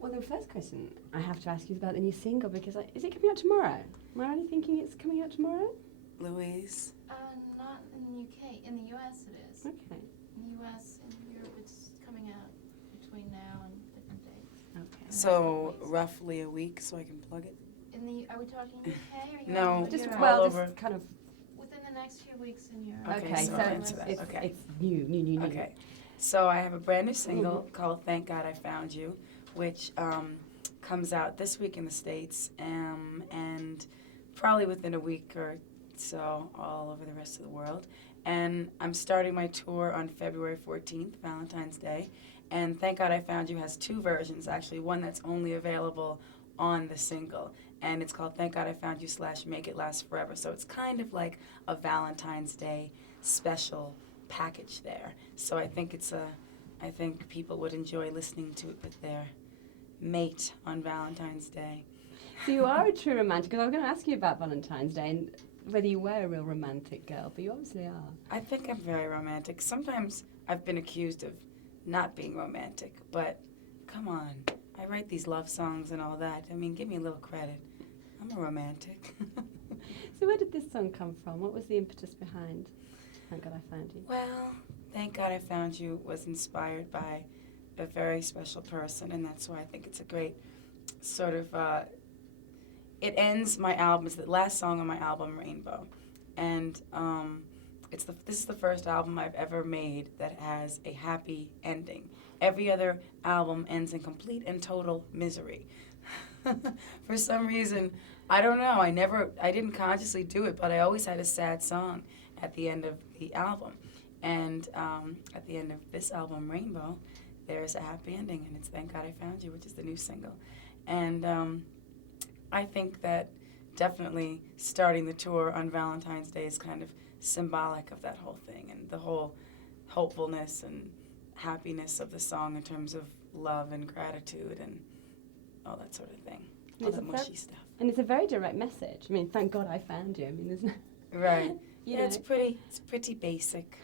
Well, the first question I have to ask you is about the new single because is it coming out tomorrow? Am I really thinking it's coming out tomorrow? Louise? Not in the UK. In the US it is. Okay. In the US and Europe it's coming out between now and different dates. Okay. So roughly a week so I can plug it? Are we talking UK or No, Europe? Just Europe. well, All just over. kind of. Within the next few weeks in Europe. Okay, so so I'll answer that. it's, Okay. it's new. Okay. So I have a brand new single called Thank God I Found You, which comes out this week in the States and probably within a week or so all over the rest of the world. And I'm starting my tour on February 14th, Valentine's Day. And Thank God I Found You has two versions, actually. One that's only available on the single. And it's called Thank God I Found You / Make It Last Forever. So it's kind of like a Valentine's Day special package there. So I think people would enjoy listening to it with their mate on Valentine's Day. So you are a true romantic, because I was going to ask you about Valentine's Day and whether you were a real romantic girl, but you obviously are. I think I'm very romantic. Sometimes I've been accused of not being romantic, but come on. I write these love songs and all that. I mean, give me a little credit. I'm a romantic. So where did this song come from? What was the impetus behind Thank God I Found You? Well, Thank God I Found You was inspired by a very special person, and that's why I think it's a great sort of, it ends my album, it's the last song on my album, Rainbow. And this is the first album I've ever made that has a happy ending. Every other album ends in complete and total misery. For some reason, I don't know, I didn't consciously do it, but I always had a sad song at the end of the album. And at the end of this album, Rainbow, there's a happy ending, and it's Thank God I Found You, which is the new single. And I think that definitely starting the tour on Valentine's Day is kind of symbolic of that whole thing and the whole hopefulness and happiness of the song in terms of love and gratitude and all that sort of thing, all the mushy stuff. And it's a very direct message. I mean, thank God I found you. I mean, there's no... Right. You Yeah, know. it's pretty basic.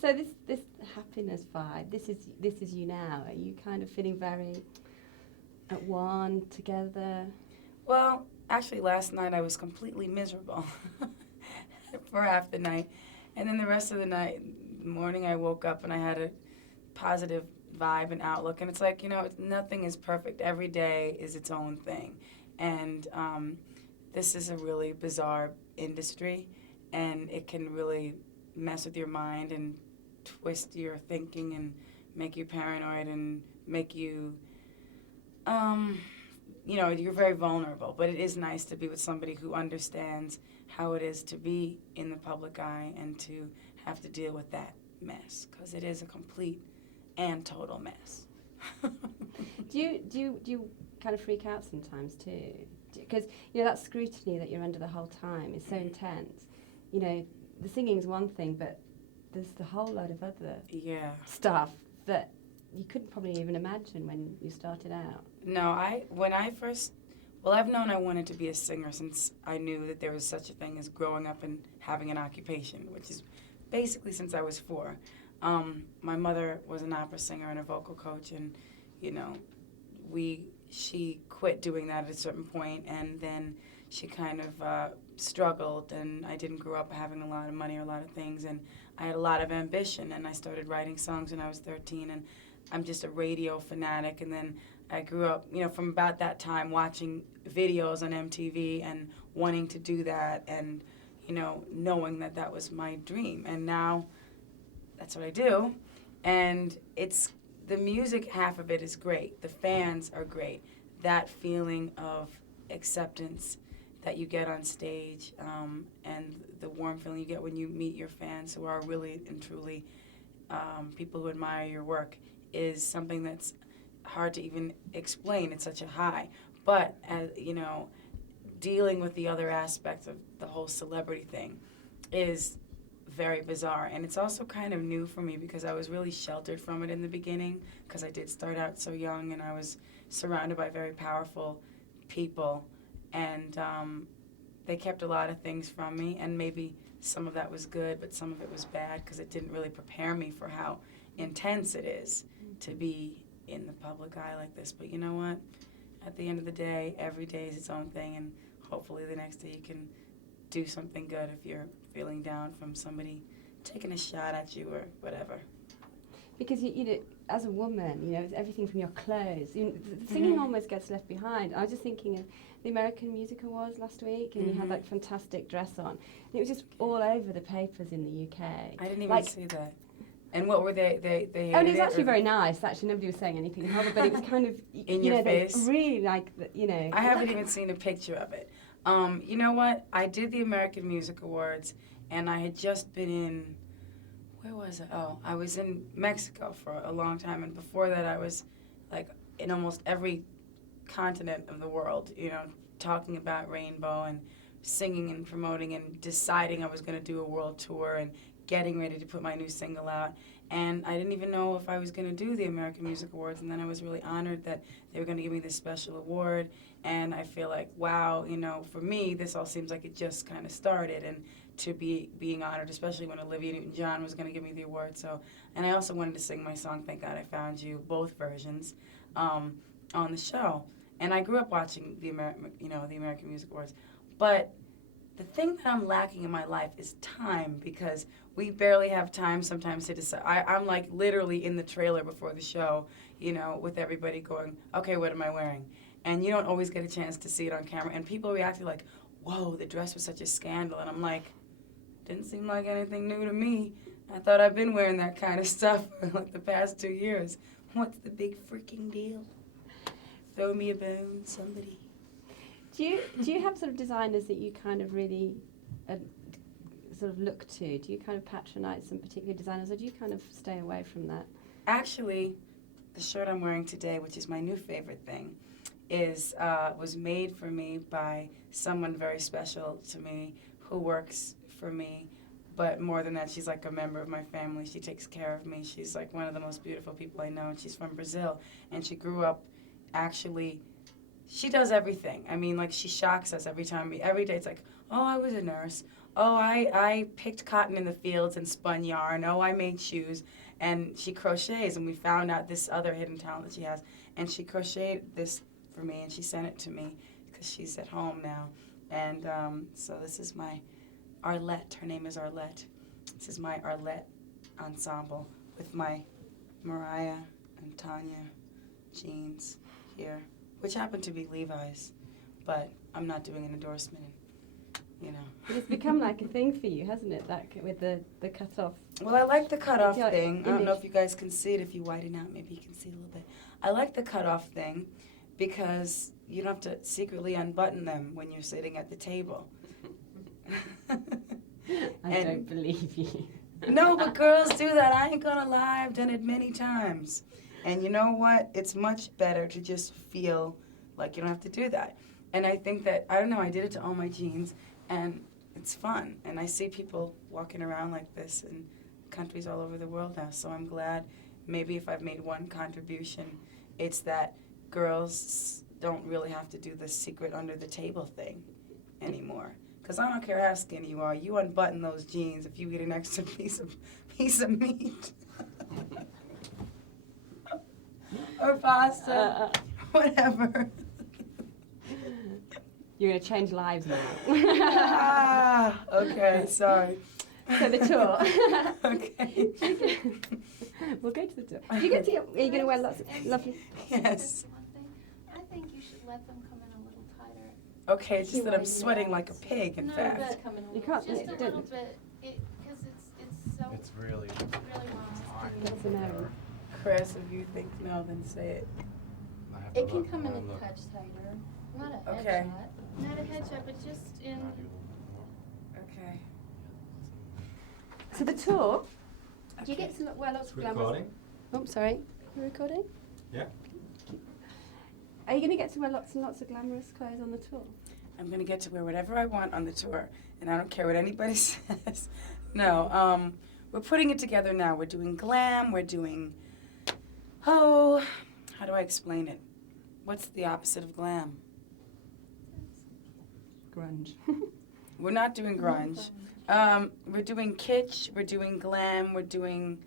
So this happiness vibe, this is you now. Are you kind of feeling very at one, together? Well, actually last night I was completely miserable for half the night. And then the rest of the night, morning I woke up and I had a positive vibe and outlook. And it's like, nothing is perfect. Every day is its own thing. And this is a really bizarre industry, and it can really mess with your mind and twist your thinking and make you paranoid and make you, you're very vulnerable. But it is nice to be with somebody who understands how it is to be in the public eye and to have to deal with that mess, because it is a complete and total mess. Do you kind of freak out sometimes too? Because that scrutiny that you're under the whole time is so intense. The singing's one thing, but there's a whole load of other stuff that you couldn't probably even imagine when you started out. No, I've known I wanted to be a singer since I knew that there was such a thing as growing up and having an occupation, which is basically since I was 4. My mother was an opera singer and a vocal coach, and she quit doing that at a certain point, and then she kind of struggled, and I didn't grow up having a lot of money or a lot of things, and I had a lot of ambition, and I started writing songs when I was 13, and I'm just a radio fanatic. And then I grew up, from about that time watching videos on MTV and wanting to do that, and knowing that that was my dream. And now that's what I do, and it's the music half of it is great. The fans are great. That feeling of acceptance that you get on stage, and the warm feeling you get when you meet your fans who are really and truly people who admire your work is something that's hard to even explain. It's such a high. But, dealing with the other aspects of the whole celebrity thing is very bizarre. And it's also kind of new for me because I was really sheltered from it in the beginning, because I did start out so young and I was surrounded by very powerful people, and they kept a lot of things from me, and maybe some of that was good, but some of it was bad because it didn't really prepare me for how intense it is to be in the public eye like this. But you know what? At the end of the day, every day is its own thing, and hopefully the next day you can do something good if you're feeling down from somebody taking a shot at you or whatever. Because you know, as a woman, you know, it's everything from your clothes. You know, the singing almost gets left behind. I was just thinking of the American Music Awards last week, and you had that fantastic dress on, and it was just all over the papers in the UK. I didn't even see that. And what were they Oh, and it was actually very nice. Actually, nobody was saying anything horrible, but it was kind of in you your know, face. They really like you know. I haven't even seen a picture of it. You know what? I did the American Music Awards, and I had just been in. Where was I? Oh, I was in Mexico for a long time, and before that, I was like in almost every continent of the world. You know, talking about Rainbow and singing and promoting and deciding I was going to do a world tour and getting ready to put my new single out. And I didn't even know if I was going to do the American Music Awards, and then I was really honored that they were going to give me this special award. And I feel like, wow, you know, for me, this all seems like it just kind of started, and to be being honored, especially when Olivia Newton-John was going to give me the award. So, and I also wanted to sing my song, Thank God I Found You, both versions, on the show. And I grew up watching the American Music Awards. But the thing that I'm lacking in my life is time, because we barely have time sometimes to decide. I'm like literally in the trailer before the show, you know, with everybody going, okay, what am I wearing? And you don't always get a chance to see it on camera. And people reacting like, whoa, the dress was such a scandal. And I'm like, didn't seem like anything new to me. I thought I've been wearing that kind of stuff for like the past 2 years. What's the big freaking deal? Throw me a bone, somebody. Do you have sort of designers that you kind of really sort of look to? Do you kind of patronize some particular designers, or do you kind of stay away from that? Actually, the shirt I'm wearing today, which is my new favorite thing, was made for me by someone very special to me who works for me. But more than that, she's like a member of my family. She takes care of me. She's like one of the most beautiful people I know, and she's from Brazil. And she grew up, actually, she does everything. I mean, like, she shocks us every day. It's like, oh, I was a nurse. Oh, I picked cotton in the fields and spun yarn. Oh, I made shoes. And she crochets, and we found out this other hidden talent that she has. And she crocheted this for me, and she sent it to me because she's at home now. And so this is my Arlette. Her name is Arlette. This is my Arlette ensemble with my Mariah and Tanya jeans here, which happen to be Levi's, but I'm not doing an endorsement, you know. It's become like a thing for you, hasn't it, that with the cut-off? Well, I like the cutoff thing. I don't know image. if you guys can see it. If you widen out, maybe you can see it a little bit. I like the cutoff thing because you don't have to secretly unbutton them when you're sitting at the table. I don't believe you. No, but girls do that. I ain't gonna lie. I've done it many times. And you know what? It's much better to just feel like you don't have to do that. And I think that, I don't know, I did it to all my jeans, and it's fun. And I see people walking around like this in countries all over the world now. So I'm glad maybe if I've made one contribution, it's that girls don't really have to do the secret under the table thing anymore. Because I don't care how skinny you are, you unbutton those jeans if you eat an extra piece of meat. Or pasta, whatever. You're going to change lives now. Okay, sorry. So the tour. Okay. We'll go to the tour. Are you going to wear lots of lovely... Yes. One thing, I think you should let them come in a little tighter. Okay, it's just that I'm sweating like a pig, in fact. Come in a You little, can't- just a don't- little bit, because it's so, It's really long. That's an error. Chris, if you think no, then say it. I have to It can look. come in I a look. touch tighter, not a Okay. headshot. Not a headshot, but just in, Can I do a little more? Okay. So the tour, do you Okay. get to wear lots of glamorous... Recording? Oh, sorry. You're recording? Yeah. Are you going to get to wear lots and lots of glamorous clothes on the tour? I'm going to get to wear whatever I want on the tour, and I don't care what anybody says. No, we're putting it together now. We're doing glam, we're doing, how do I explain it? What's the opposite of glam? Grunge. We're not doing grunge. We're doing kitsch, we're doing glam, we're doing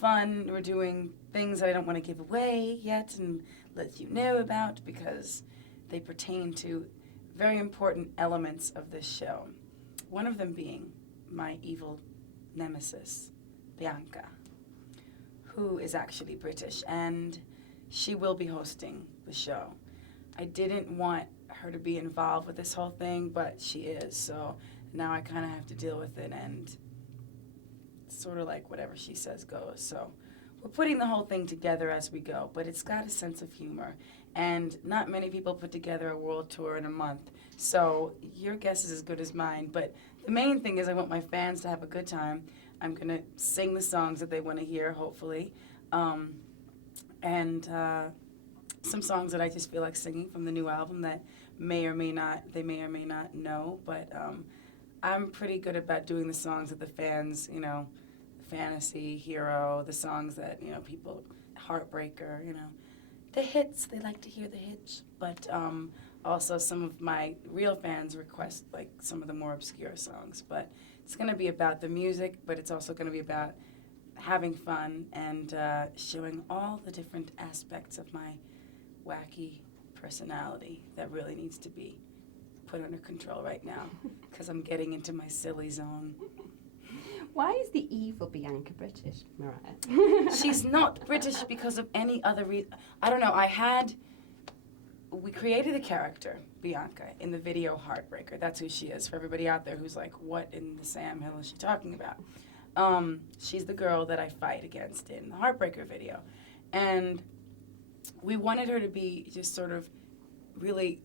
fun. We're doing things that I don't want to give away yet and let you know about because they pertain to very important elements of this show. One of them being my evil nemesis, Bianca, who is actually British, and she will be hosting the show. I didn't want her to be involved with this whole thing, but she is, so now I kind of have to deal with it, and it's sort of like whatever she says goes. So we're putting the whole thing together as we go, but it's got a sense of humor, and not many people put together a world tour in a month, so your guess is as good as mine. But the main thing is I want my fans to have a good time. I'm going to sing the songs that they want to hear, hopefully, and some songs that I just feel like singing from the new album that they may or may not know, but I'm pretty good about doing the songs that the fans, you know, Fantasy, Hero, the songs that, you know, people, Heartbreaker, you know, the hits, they like to hear the hits, but also some of my real fans request, like, some of the more obscure songs, but it's going to be about the music, but it's also going to be about having fun and showing all the different aspects of my wacky personality that really needs to be put under control right now because I'm getting into my silly zone. Why is the evil Bianca British, Mariah? She's not British because of any other reason. I don't know. We created the character, Bianca, in the video Heartbreaker. That's who she is. For everybody out there who's like, what in the Sam Hill is she talking about? She's the girl that I fight against in the Heartbreaker video. And we wanted her to be just sort of really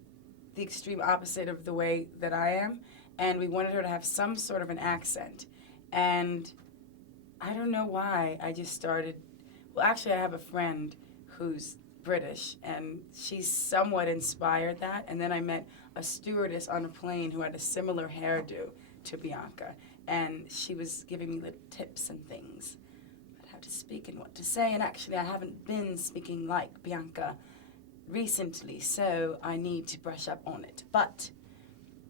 the extreme opposite of the way that I am. And we wanted her to have some sort of an accent. And I don't know why I just started, well, actually I have a friend who's British, and she somewhat inspired that. And then I met a stewardess on a plane who had a similar hairdo to Bianca, and she was giving me little tips and things about how to speak and what to say. And actually, I haven't been speaking like Bianca recently, so I need to brush up on it. But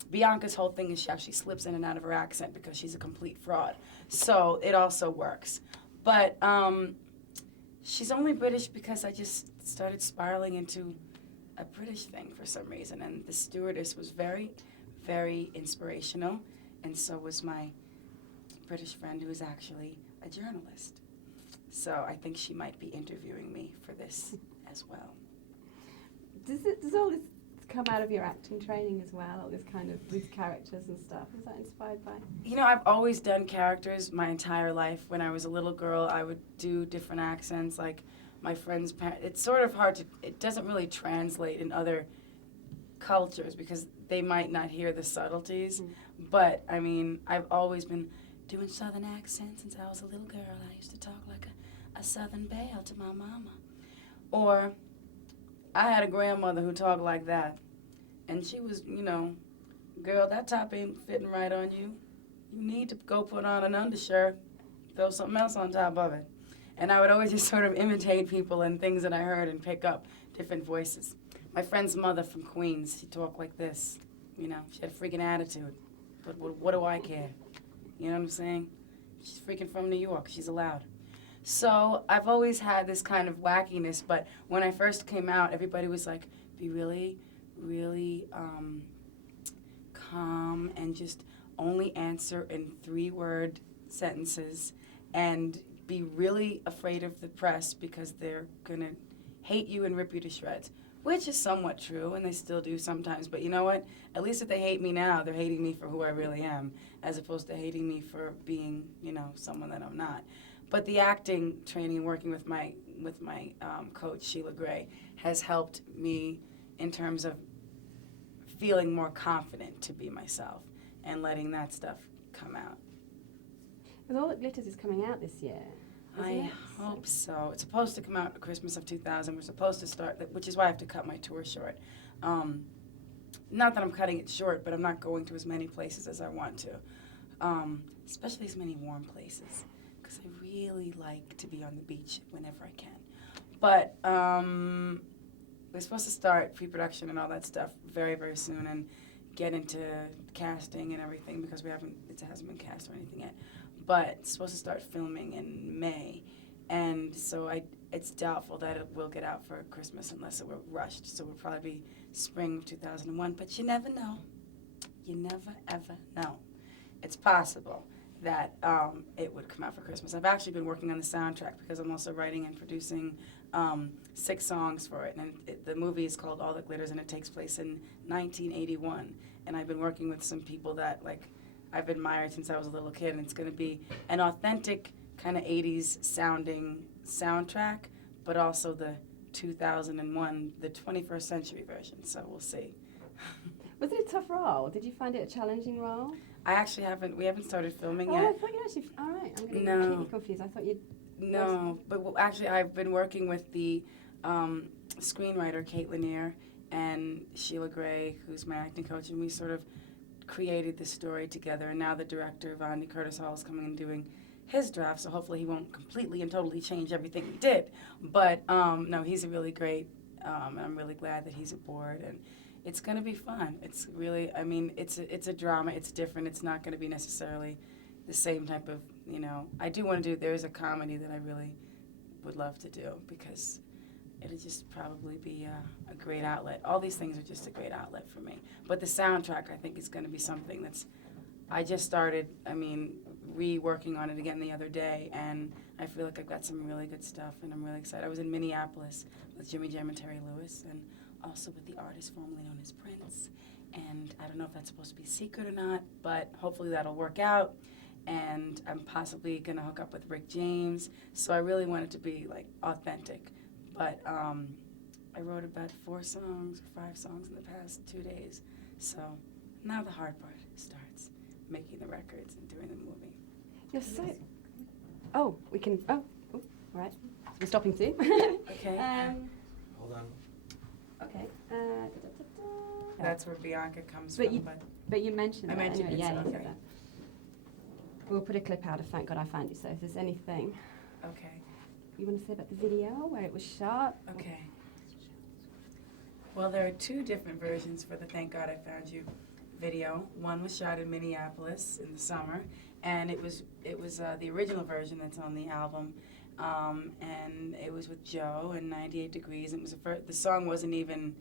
Bianca's whole thing is she actually slips in and out of her accent because she's a complete fraud. So it also works. But she's only British because I just started spiraling into a British thing for some reason. And the stewardess was very, very inspirational. And so was my British friend who is actually a journalist. So I think she might be interviewing me for this as well. Does all this come out of your acting training as well, all this kind of, these characters and stuff? Was that inspired by? You know, I've always done characters my entire life. When I was a little girl, I would do different accents, like my friend's parents. It's sort of hard to, it doesn't really translate in other cultures because they might not hear the subtleties. But, I mean, I've always been doing Southern accents since I was a little girl. I used to talk like a Southern belle to my mama. Or I had a grandmother who talked like that. And she was, you know, girl, that top ain't fitting right on you. You need to go put on an undershirt, throw something else on top of it. And I would always just sort of imitate people and things that I heard and pick up different voices. My friend's mother from Queens, she talked like this. You know, she had a freaking attitude. But what do I care? You know what I'm saying? She's freaking from New York. She's allowed. So I've always had this kind of wackiness, but when I first came out, everybody was like, be really, really calm and just only answer in 3-word sentences and be really afraid of the press because they're going to hate you and rip you to shreds, which is somewhat true, and they still do sometimes. But you know what? At least if they hate me now, they're hating me for who I really am, as opposed to hating me for being, you know, someone that I'm not. But the acting training, working with my coach, Sheila Gray, has helped me in terms of feeling more confident to be myself and letting that stuff come out. Because All That Glitters is coming out this year. I hope so. It's supposed to come out Christmas of 2000. We're supposed to start, which is why I have to cut my tour short. Not that I'm cutting it short, but I'm not going to as many places as I want to, especially as many warm places, because I really like to be on the beach whenever I can. But we're supposed to start pre-production and all that stuff very, very soon and get into casting and everything because it hasn't been cast or anything yet. But it's supposed to start filming in May, And so it's doubtful that it will get out for Christmas unless it were rushed. So it'll probably be spring of 2001. But you never know. You never, ever know. It's possible that it would come out for Christmas. I've actually been working on the soundtrack because I'm also writing and producing 6 songs for it. And the movie is called All That Glitters, and it takes place in 1981. And I've been working with some people that, like, I've admired since I was a little kid. And it's going to be an authentic kind of 80s sounding soundtrack, but also the 2001, the 21st century version. So we'll see. Was it a tough role? Did you find it a challenging role? We haven't started filming Oh, I yet. thought you actually. All right, I'm going to No. keep you confused. I thought you'd. No, but actually I've been working with the screenwriter Kate Lanier and Sheila Gray, who's my acting coach, and we sort of created the story together. And now the director, Vonnie Curtis Hall, is coming and doing his draft, so hopefully he won't completely and totally change everything we did. But no, he's a really great, and I'm really glad that he's aboard, and it's going to be fun. It's really, I mean, it's a drama. It's different. It's not going to be necessarily the same type of, you know, I do want to do, there's a comedy that I really would love to do because it'll just probably be a great outlet. All these things are just a great outlet for me. But the soundtrack, I think, is going to be something that's, I just started, I mean, reworking on it again the other day, and I feel like I've got some really good stuff, and I'm really excited. I was in Minneapolis with Jimmy Jam and Terry Lewis, and also with the artist formerly known as Prince. And I don't know if that's supposed to be a secret or not, but hopefully that'll work out. And I'm possibly going to hook up with Rick James. So I really want it to be, like, authentic. But I wrote about 4 songs or 5 songs in the past 2 days. So now the hard part starts, making the records and doing the movie. You're so. Oh, we can. Oh, all right. We're stopping soon. Okay. Hold on. Okay. That's where Bianca comes But from. you- But you mentioned I that. mentioned anyway. it, Yeah, so you said okay. that. We'll put a clip out of Thank God I Found You. So if there's anything Okay. you want to say about the video, where it was shot. Okay. Well, there are 2 different versions for the Thank God I Found You video. One was shot in Minneapolis in the summer, and it was the original version that's on the album, and it was with Joe and 98 Degrees. And it was the song wasn't even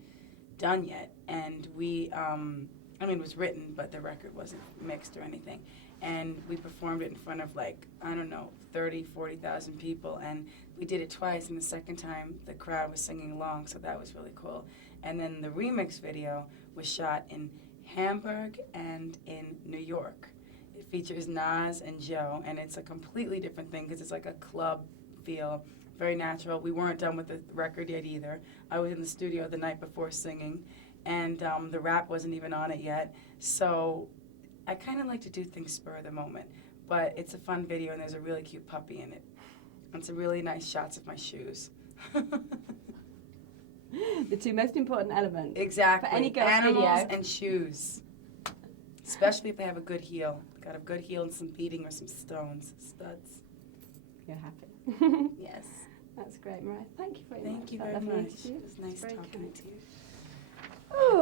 done yet, and we, I mean, it was written, but the record wasn't mixed or anything. And we performed it in front of, like, I don't know, 30, 40,000 people, and we did it twice, and the second time the crowd was singing along, so that was really cool. And then the remix video was shot in Hamburg and in New York. It features Nas and Joe, and it's a completely different thing because it's like a club feel, very natural. We weren't done with the record yet either. I was in the studio the night before singing, and the rap wasn't even on it yet. So I kind of like to do things spur of the moment, but it's a fun video, and there's a really cute puppy in it. And some really nice shots of my shoes. The 2 most important elements. Exactly. For any girl's Animals video. and shoes. Especially if they have a good heel. Got a good heel and some beading or some stones. Studs. You're happy. Yes. That's great, Mariah. Thank you very much. Thank you for that very lovely much. interview. It was nice Very talking kind. to you. Oh.